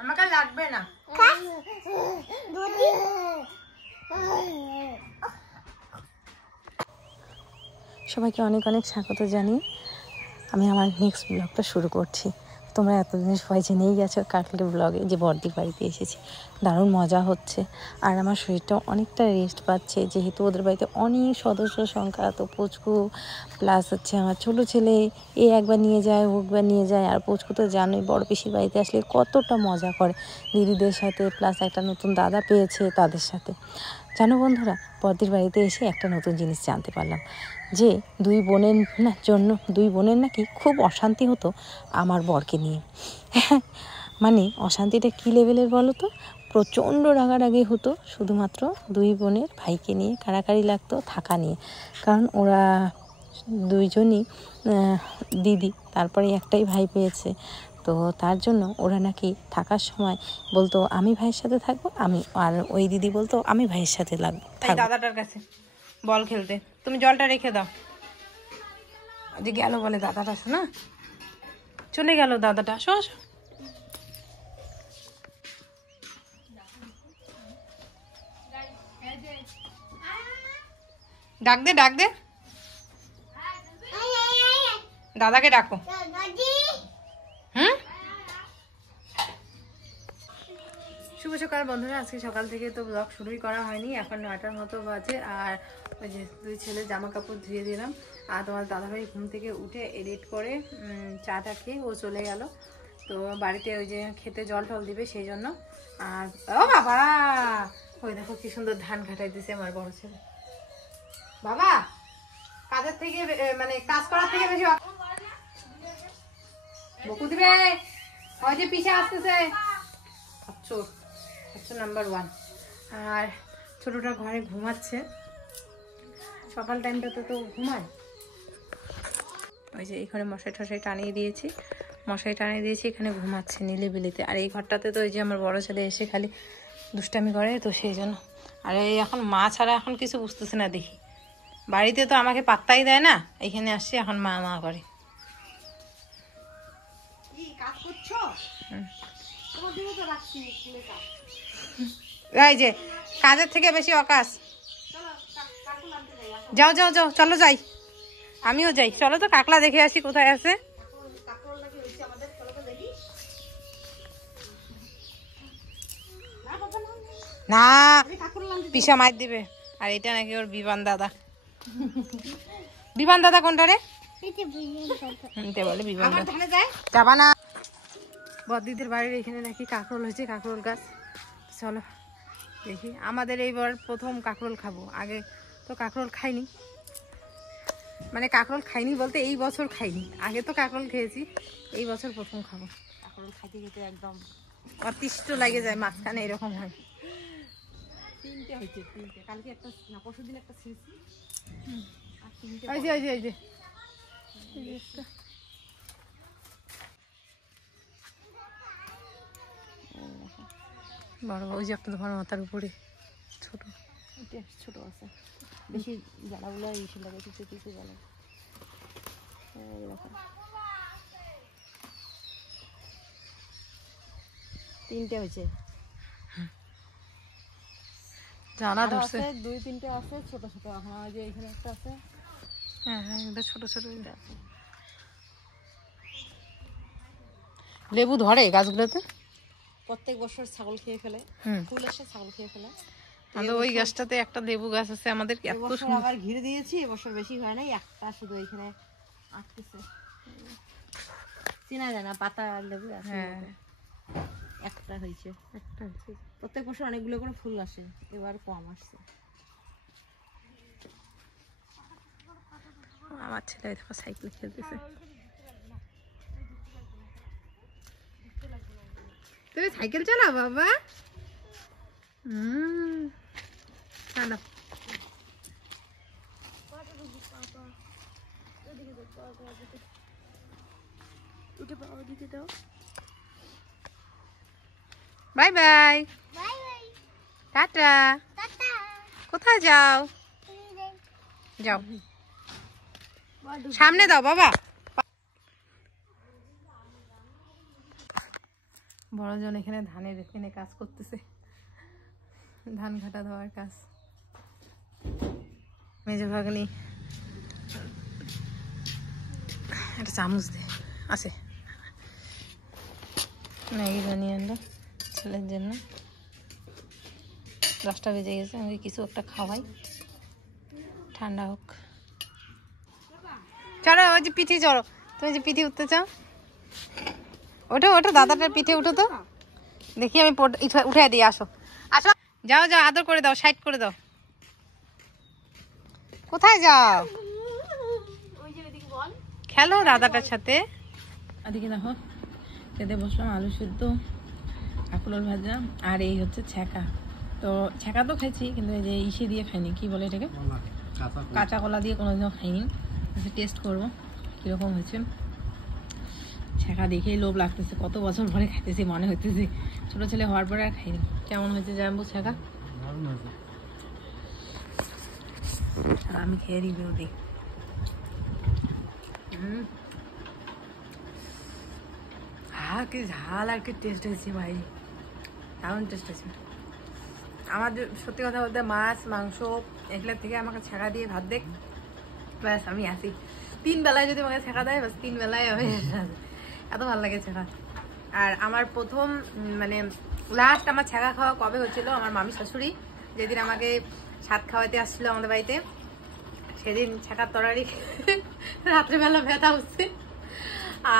আমাকে লাগবে না। সবাইকে অনেক অনেক স্বাগত জানিয়ে আমি আমার নেক্সট ব্লগটা শুরু করছি। তোমরা এতদিন সবাই জেনেই গেছো কালকে ব্লগে যে বড়দির বাড়িতে এসেছি, দারুণ মজা হচ্ছে। আর আমার শরীরটা অনেকটা রেস্ট পাচ্ছে, যেহেতু ওদের বাড়িতে অনেক সদস্য সংখ্যা, তো পুচকু প্লাস হচ্ছে আমার ছোটো ছেলে, এ একবার নিয়ে যায় ও একবার নিয়ে যায়। আর পুচকু তো জানোই বড় পিসির বাড়িতে আসলে কতটা মজা করে দিদিদের সাথে, প্লাস একটা নতুন দাদা পেয়েছে তাদের সাথে। জানো বন্ধুরা, বড়দির বাড়িতে এসে একটা নতুন জিনিস জানতে পারলাম যে দুই বোনের নাকি খুব অশান্তি হতো আমার বরকে নিয়ে। মানে অশান্তিটা কী লেভেলের বলো তো, প্রচণ্ড রাগারাগি হতো শুধুমাত্র দুই বোনের ভাইকে নিয়ে, কাড়াকাড়ি লাগতো থাকা নিয়ে। কারণ ওরা দুইজনই দিদি, তারপরে একটাই ভাই পেয়েছে, তো তার জন্য ওরা নাকি থাকার সময় বলতো আমি ভাইয়ের সাথে থাকবো, আর ওই দিদি বলতো আমি ভাইয়ের সাথে থাকবো। দাদাটার কাছে বল খেলতে, তুমি জলটা রেখে দাও। যে গেল বলে দাদাটা, শোনা চলে গেল দাদাটা। আসো আসো, ডাক দে ডাক দে, দাদাকে ডাকো। শুভ সকাল বন্ধুরা, আজকে সকাল থেকে তো ব্লগ শুরুই করা হয়নি, এখন 9টার মতো বাজে। আর ওই যে দুই ছেলে জামা কাপড় ধুয়ে দিলাম, আর তোমার দাদাভাই ঘুম থেকে উঠে এডিট করে চাটা খেয়ে ও চলে গেল। তো বাড়িতে ওই যে খেতে জল টল দিবে সেই জন্য। আর ও বাবা, ওই দেখো কি সুন্দর ধান ঘাটাই দিছে আমার বড় ছেলে। বাবা কাজের থেকে মানে কাজ করার থেকে বেশি বকু দিবে, ওই যে পিছে আসতেছে নাম্বার 1। আর ছোটটা ঘরে ঘুমাচ্ছে, সকাল টাইমটাতে তো ঘুমায়। ওই যে এখানে মশাই টানিয়ে দিয়েছি, এখানে ঘুমাচ্ছে নিলিবিলিতে। আর এই ঘরটাতে তো ওই যে আমার বড় ছেলে এসে খালি দুষ্টামি করে, তো সেই জন্য। আর এই এখন মা ছাড়া এখন কিছু বুঝতেছে না দেখি, বাড়িতে তো আমাকে পাত্তাই দেয় না, এখানে আসছে এখন মা মা করে। এই যে কাজের থেকে বেশি অকাশ। যাও যাও যাও, চলো যাই, আমিও যাই, চলো তো কাকলা দেখে আসি কোথায় আছে। না পিসা মার দিবে। আর এটা নাকি ওর বিমান দাদা। বিমান দাদা কোনটা রে? বলে বিমান দাদা। যাবা না? বদ্দিদের বাড়ির এখানে নাকি কাঁকরোল হয়েছে, কাঁকরোল গাছ। চলো দেখি, আমাদের এইবার প্রথম কাঁকরোল খাবো, আগে তো কাঁকরোল খাইনি। মানে কাঁকরোল খাইনি বলতে এই বছর খাইনি, আগে তো কাঁকরোল খেয়েছি, এই বছর প্রথম খাবো। কাঁকরোল খাইতে খেতে একদম অতিষ্ঠ লাগে যায়, মাঝখানে এরকম হয়। 3টে হয়েছে, 3টে, কালকে একটা না পরশু দিন একটা ছিঁড়ছি, আর 3টে ওই যে বড় ওই যে একটা তোমার মাথার উপরে ছোট, এটা ছোট আছে, বেশি জ্বালাগুলো এসে লাগে, কিছু কিছু জ্বালা। এরকম 3টে হয়েছে, জানা ধরছে, 2-3টে আছে ছোট ছোট। হ্যাঁ যে এখানে একটা আছে, হ্যাঁ হ্যাঁ এটা ছোট ছোট আছে। লেবু ধরে গাছগুলোতে, প্রত্যেক বছর ছাগল খেয়ে ফেলে, ফুল এসে ছাগল খেয়ে ফেলে। আমাদের ওই গাছটাতে একটা লেবু গাছ আছে আমাদের, এবছর আবার ঘিরে দিয়েছি, এবছর বেশি হয় নাই, একটা শুধু এখানে আটকেছে, চেনা যায় না, পাতা লেবু আছে। একটা হয়েছে, প্রত্যেক বছর অনেকগুলো করে ফুল আসে, এবার কম আসছে। আমার ছেলে দেখো সাইকেল খেলতেছে। তুমি সাইকেল চালাও বাবা? Bye bye, tata. কোথায় যাও? যাও সামনে দাও বাবা। বড়জন এখানে ধানের এখানে কাজ করতেছে, ধান ঘাটা দেওয়ার কাজ। মেজো ভাগ্নি একটা চামচ দে আছে, ম্যাগি বানিয়ে আনলো ছেলের জন্য। 10টা বেজে গেছে, আমি কিছু একটা খাওয়াই, ঠান্ডা হোক। চলো ওই যে পিঠে চড়ো, তুমি যে পিঠে উঠতে চাও ওঠো ওঠো, দাদাটার পিঠে উঠো তো দেখি, আমি উঠে দিই। আসো আসো, যাও যাও, আদর করে দাও, সাইড করে দাও। কোথায় যাও? খেলো দাদাটার সাথে। এদিকে দেখো খেতে বসলাম, আলু সিদ্ধ, কাঁকরোল ভাজা, আর এই হচ্ছে ছ্যাঁকা। তো ছ্যাঁকা তো খাইছি, কিন্তু এই যে ইসে দিয়ে খাইনি, কি বলে এটাকে, কাঁচা কলা দিয়ে কোনোদিনও খাইনি। টেস্ট করবো কীরকম হয়েছে। ছ্যাঁকা দেখেই লোভ লাগতেছে, কত বছর পরে খাইতেছি মনে হইতেছে, ছোটো ছেলে হওয়ার পরে আর খাইনি। কেমন হয়েছে জানবো ছ্যাঁকা? আমি খেয়ে রিভিউ দিই। কি ঝাল আর কি টেস্ট হয়েছে ভাই, দারুণ টেস্ট হয়েছে। আমার সত্যি কথা বলতে মাছ মাংস এগুলোর থেকে আমাকে ছ্যাঁকা দিয়ে ভাত দেখ, ব্যাস আমি আসি। 3 বেলায় যদি আমাকে ছ্যাঁকা দেয়, ব্যাস 3 বেলায় আমি এত ভালো লাগে ছ্যাঁকা। আর আমার প্রথম মানে লাস্ট আমার ছ্যাঁকা খাওয়া কবে হচ্ছিল, আমার মামি শাশুড়ি যেদিন আমাকে সাত খাওয়াতে আসছিল আমাদের বাড়িতে, সেদিন ছ্যাঁকার তরকারি রাত্রেবেলা ব্যথা হচ্ছে।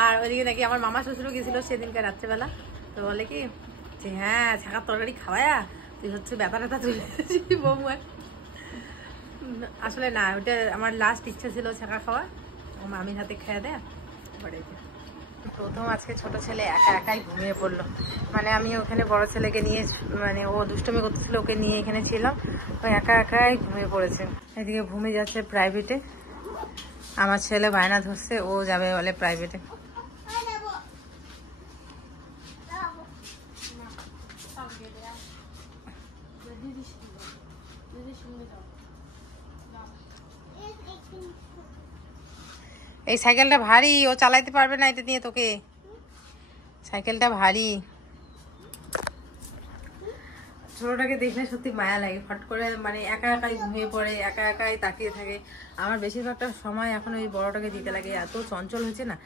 আর ওইদিকে নাকি আমার মামা শ্বশুরও গেছিল সেদিনকার রাত্রেবেলা, তো বলে কি যে হ্যাঁ ছ্যাঁকার তরকারি খাওয়ায়া তুই হচ্ছে ব্যথা ব্যথা তুলে বৌমার। আসলে না, ওটা আমার লাস্ট ইচ্ছা ছিল ছ্যাঁকা খাওয়া, মামির হাতে খেয়ে দেয়। প্রথম আজকে ছোট ছেলে একা একাই ঘুমিয়ে পড়লো, মানে আমি ওখানে বড় ছেলেকে নিয়ে, মানে ও দুষ্টুমি করতেছিল, ওকে নিয়ে এখানে ছিলাম, ও একা একাই ঘুমিয়ে পড়েছে। এদিকে ঘুমিয়ে যাচ্ছে প্রাইভেটে, আমার ছেলে বায়না ধরছে ও যাবে বলে প্রাইভেটে। এই সাইকেলটা ভারী, ও চালাইতে পারবে না এটা নিয়ে, তোকে সাইকেলটা ভারী। ছোটটাকে দেখলে সত্যি মায়া লাগে, ফট করে মানে একা একাই ঘুমিয়ে পড়ে, একা একাই তাকিয়ে থাকে। আমার বেশিরভাগটা সময় এখন ওই বড়টাকে দিতে লাগে, এত চঞ্চল হয়েছে না,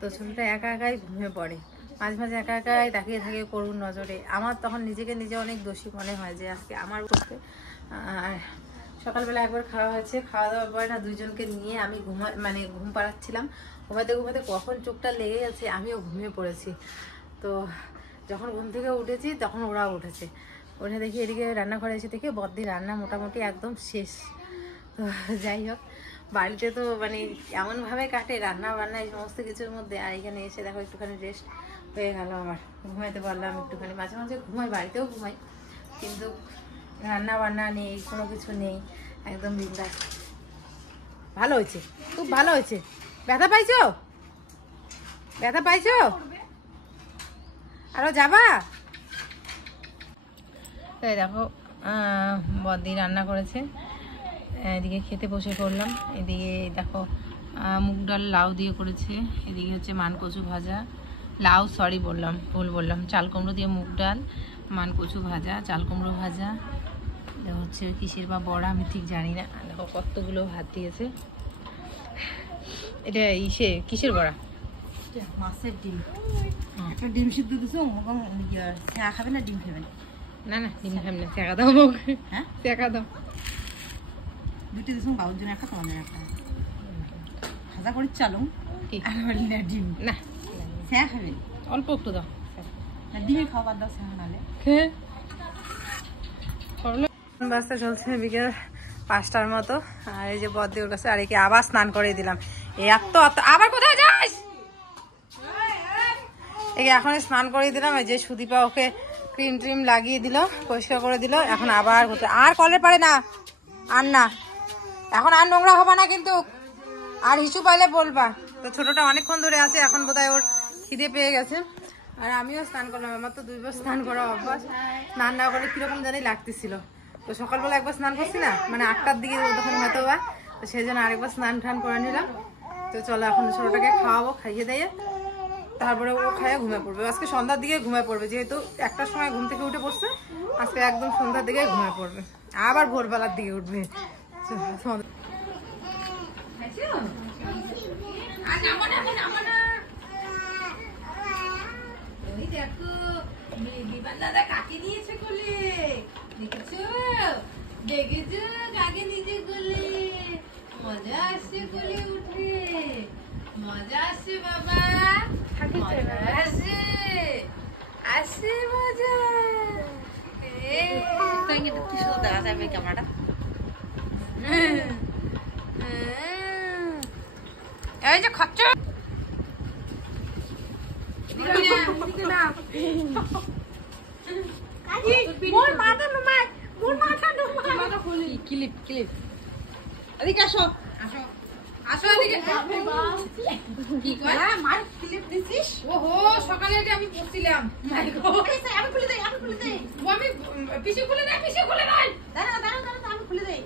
তো ছোটটা একা একাই ঘুমিয়ে পড়ে, মাঝে মাঝে একা একাই তাকিয়ে থাকে করুণ নজরে। আমার তখন নিজেকে নিজে অনেক দোষী মনে হয় যে আজকে আমার করতে। আর সকালবেলা একবার খাওয়া হয়েছে, খাওয়া দাওয়ার পরে না দুইজনকে নিয়ে আমি মানে ঘুম পাড়াচ্ছিলাম, ঘুমাতে ঘুমাতে কখন চোখটা লেগে গেছে আমিও ঘুমিয়ে পড়েছি। তো যখন ঘুম থেকে উঠেছি তখন ওরাও উঠেছে, উঠে দেখি এদিকে রান্নাঘরে এসে দেখি বদ্দি রান্না মোটামুটি একদম শেষ। তো যাই হোক, বাড়িতে তো মানে এমনভাবে কাটে রান্না বান্না এই সমস্ত কিছুর মধ্যে, আর এখানে এসে দেখো একটুখানি রেস্ট হয়ে গেল আমার, ঘুমাইতে পারলাম একটুখানি। মাঝে মাঝে ঘুমাই, বাড়িতেও ঘুমাই, কিন্তু রান্না বান্না নেই, কোনো কিছু নেই, একদম বিন্দাস। ভালো হয়েছে, খুব ভালো হয়েছে। ব্যথা পাইছো? ব্যথা পাইছো? আরো যাবা? তাই দেখো বদ্দি রান্না করেছে, এদিকে খেতে বসে পড়লাম। এদিকে দেখো মুগ ডাল লাউ দিয়ে করেছে, এদিকে হচ্ছে মানকচু ভাজা, লাউ সরি বললাম, ভুল বললাম, চাল কুমড়ো দিয়ে মুগ ডাল, মানকচু ভাজা, চাল কুমড়ো ভাজা, হচ্ছে কিসের বা বড়া আমি ঠিক জানি না। দেখো কতগুলো ভাত দিয়েছে, এটা ইসে কিসের বড়া? মাছের ডিম, একটা ডিম সিদ্ধ দিছো, চা খাবে না ডিম খাবে না? না না ডিম খাবে না, চেকা দাও। হ্যাঁ চেকা দাও, দুটো দিছো, বাবুর জন্য একটা, তোমাদের একটা। ভাজা করে চালু না ডিম না, চা খাবে অল্প একটু দাও, ডিমে খাওয়া দাও, চা নালে খেয়ে। বাসটা চলছে বিকেল 5টার মতো, আর এই যে বদ্দি ওর কাছে, আর একে আবার স্নান করে দিলাম। এত আবার কোথায় যাস? একে এখন স্নান করে দিলাম, এই যে সুদীপা ওকে ক্রিম ট্রিম লাগিয়ে দিল, পরিষ্কার করে দিল। এখন আবার আর কলের পারে না, আর না, এখন আর নোংরা হবা না কিন্তু, আর হিসু পাইলে বলবা। তো ছোটটা অনেকক্ষণ ধরে আছে, এখন বোধহয় ওর খিদে পেয়ে গেছে। আর আমিও স্নান করলাম, আমার তো 2 বার স্নান করা অভ্যাস, স্নান না করলে কিরকম জানি লাগতেছিল। তো সকালবেলা একবার স্নান করছি না, মানে 8টার দিকে তখন হয়তো বা, তো সেই জন্য আরেকবার স্নান টান করে নিলাম। তো চলো এখন ছোটটাকে খাওয়াবো, খাইয়ে দিয়ে তারপরে ও খায় ঘুমিয়ে পড়বে। আজকে সন্ধ্যার দিকে ঘুমিয়ে পড়বে, যেহেতু একটার সময় ঘুম থেকে উঠে পড়ছে, আজকে একদম সন্ধ্যার দিকে ঘুমিয়ে পড়বে, আবার ভোরবেলার দিকে উঠবে। দাদা কাকে নিয়েছে কোলে, দেখেছো দেখেছো কাকে নিচে কোলে, মজা আসছে কোলে উঠে, মজা আসছে বাবা, মজা আসছে, আসছে মজা। একটু শুধু দেখা যাবে ক্যামেরাটা। এই যে খচ্চর ক্লিপ ক্লিপ এদিকে আসো, আসো আসো এদিকে। কি কয় মার ক্লিপ দিছিস? ওহো সকালে এটা আমি পড়ছিলাম। আমি খুলে দেই, আমি খুলে দেই, আমি পিছে খুলে দেই, পিছে খুলে দেই। দাঁড়া দাঁড়া দাঁড়া, আমি খুলে দেই।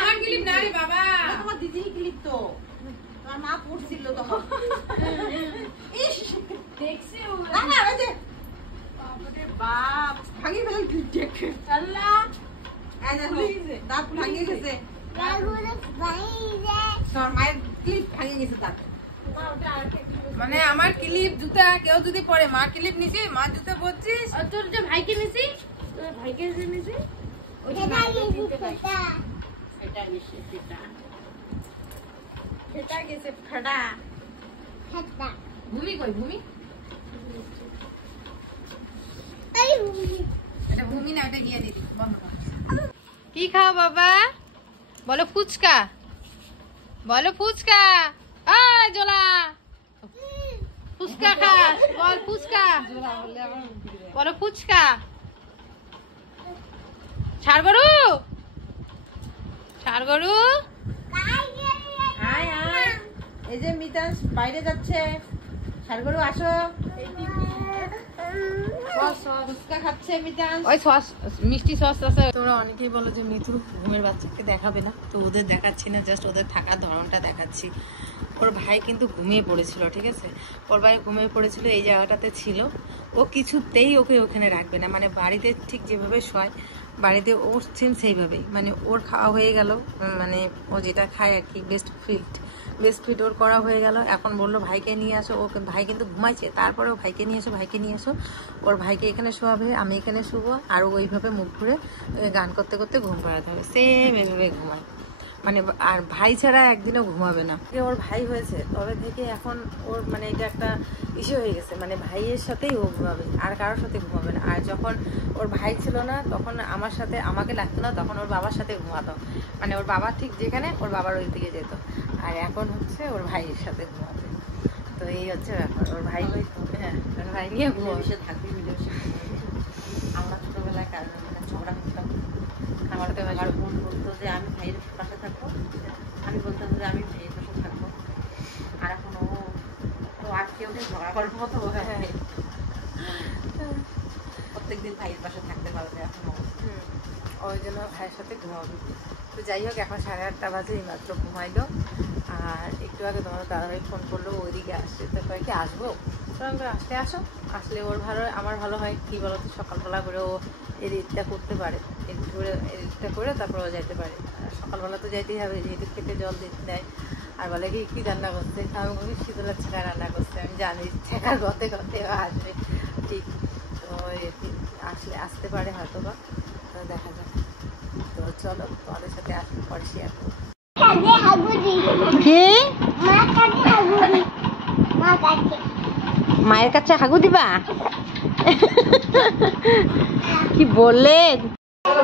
আমার ক্লিপ না রে বাবা, তোমার দিদির ক্লিপ তো, তোমার মা পড়ছিল তখন। ইস দেখছি ও না ওই যে বাপরে বাপ ভাঙি ফেল ক্লিপ দেখে আল্লাহ। এই দেখো দাঁত ভাঙে গেছে, মায়ের ক্লিপ ভাঙে গেছে দাঁত। মানে আমার ক্লিপ জুতা কেউ যদি পরে, মা ক্লিপ নিছি, মা জুতা পরছিস, তোর যে ভাইকে নিছি, তোর ভাইকে যে নিছি সেটা গেছে, সেটা গেছে ফাটা। ভূমি কই ভূমি? এটা ভূমি না, এটা গিয়ে দিদি। কি খাও বাবা? বলো ফুচকা, বলো ফুচকা। আয় জোলা, ফুচকা খাস, বল ফুচকা, বলো ফুচকা। ছাড় গরু, ছাড় গরু। আয় আয়, এই যে মিতান বাইরে যাচ্ছে, ছাড় গরু আসো। মিষ্টি সস আছে। তোমরা অনেকেই বলো যে মিঠুর ঘুমের বাচ্চাকে দেখাবে না, তো ওদের দেখাচ্ছি না, জাস্ট ওদের থাকার ধরনটা দেখাচ্ছি। ওর ভাই কিন্তু ঘুমিয়ে পড়েছিল, ঠিক আছে, ওর ভাই ঘুমিয়ে পড়েছিল, এই জায়গাটাতে ছিল। ও কিছুতেই ওকে ওখানে রাখবে না, মানে বাড়িতে ঠিক যেভাবে শয় বাড়িতে ওর সেম সেইভাবেই, মানে ওর খাওয়া হয়ে গেল, মানে ও যেটা খায় আর কি, বেস্ট ফিট ওর করা হয়ে গেল। এখন বললো ভাইকে নিয়ে আসো, ওকে ভাই কিন্তু ঘুমাইছে, তারপরেও ভাইকে নিয়ে এসো, ভাইকে নিয়ে এসো। ওর ভাইকে এখানে শোয়াবে, আমি এখানে শুবো, আর ওইভাবে মুখ ঘুরে গান করতে করতে ঘুম পাড়াতে হবে, সেম এভাবে ঘুমায়। মানে আর ভাই ছাড়া একদিনও ঘুমাবে না। ওর ভাই হয়েছে তবে থেকে এখন ওর মানে এটা একটা ইস্যু হয়ে গেছে, মানে ভাইয়ের সাথেই ও ঘুমাবে, আর কারোর সাথে ঘুমাবে না। আর যখন ওর ভাই ছিল না তখন আমার সাথে আমাকে লাগতো না, তখন ওর বাবার সাথে ঘুমাতো, মানে ওর বাবা ঠিক যেখানে ওর বাবার ওই দিকে যেত, আর এখন হচ্ছে ওর ভাইয়ের সাথে ঘুমাবে। তো এই হচ্ছে ব্যাপার, ওর ভাই হয়তো হ্যাঁ ওর ভাই নিয়ে ঘুমাবে থাকবে। আমরা ছোটবেলায় কারণ ঝগড়া করতাম, আমার তো আমার বোন বলতো যে আমি ভাইয়ের পাশে থাকবো, আমি বলতাম যে আমি ভাইয়ের পাশে থাকবো, আর এখন ও তো আর কেউ ঝগড়া করার মতো প্রত্যেকদিন ভাইয়ের পাশে থাকতে পারবে এখন, ওই জন্য ভাইয়ের সাথে ঘুমাবে। তো যাই হোক, এখন 8:30 বাজে, এই মাত্র ঘুমাইলো। আর একটু আগে তোমার দাদাভাই ফোন করলো, ওইদিকে আসছে, তো কয়েকে আসবো, আসতে আসো, আসলে ওর ভালো আমার ভালো হয়। কী বলো তো, সকালবেলা করে ও এডিটটা করতে পারে, এডিটটা করে তারপর ও যাইতে পারে। সকালবেলা তো যাইতেই হবে, যেহেতু খেতে জল দিতে দেয়। আর বলে কি কী রান্না করছে, আমি বলি শীতলার ছেঁকা রান্না করছে, আমি জানি ছেঁকা গতে গতে আসবে, ঠিক। তো আসলে আসতে পারে হয়তো বা, দেখা যাক। তো চলো তোমাদের সাথে আসলে পরে শেয়ার করবো। মায়ের কাছে হাগু দিবা? কি বললে? চলো